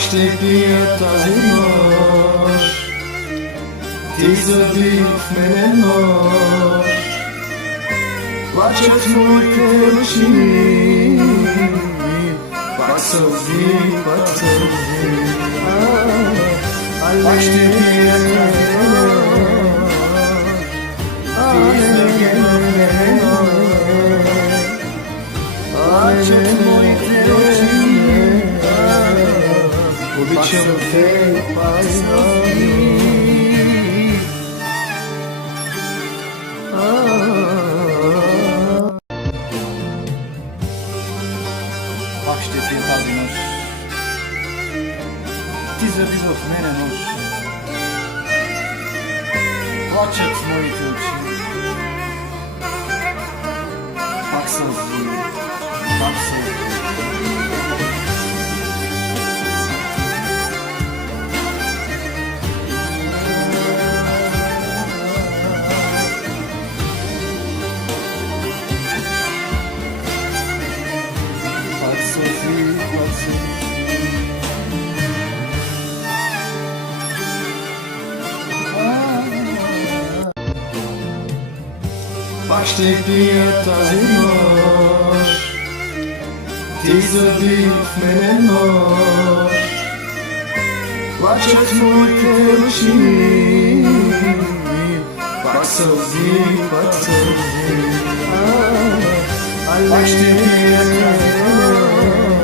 steht dir das Noš, ti zadih mene noš, plačet moj te oči, pak solzi, baš ti dir das Noš, ti zadih mene noš, plačet moj te oči, običam te paznami. Pak ще ти тази нощ, ти заби в мене нощ, плачат моите очи, пак сълзи, пак сълзи. Pak steht dir тази нощ, ти заби в мене нощ, плачат моите очи, пак сълзи, пак ще dir тази нощ.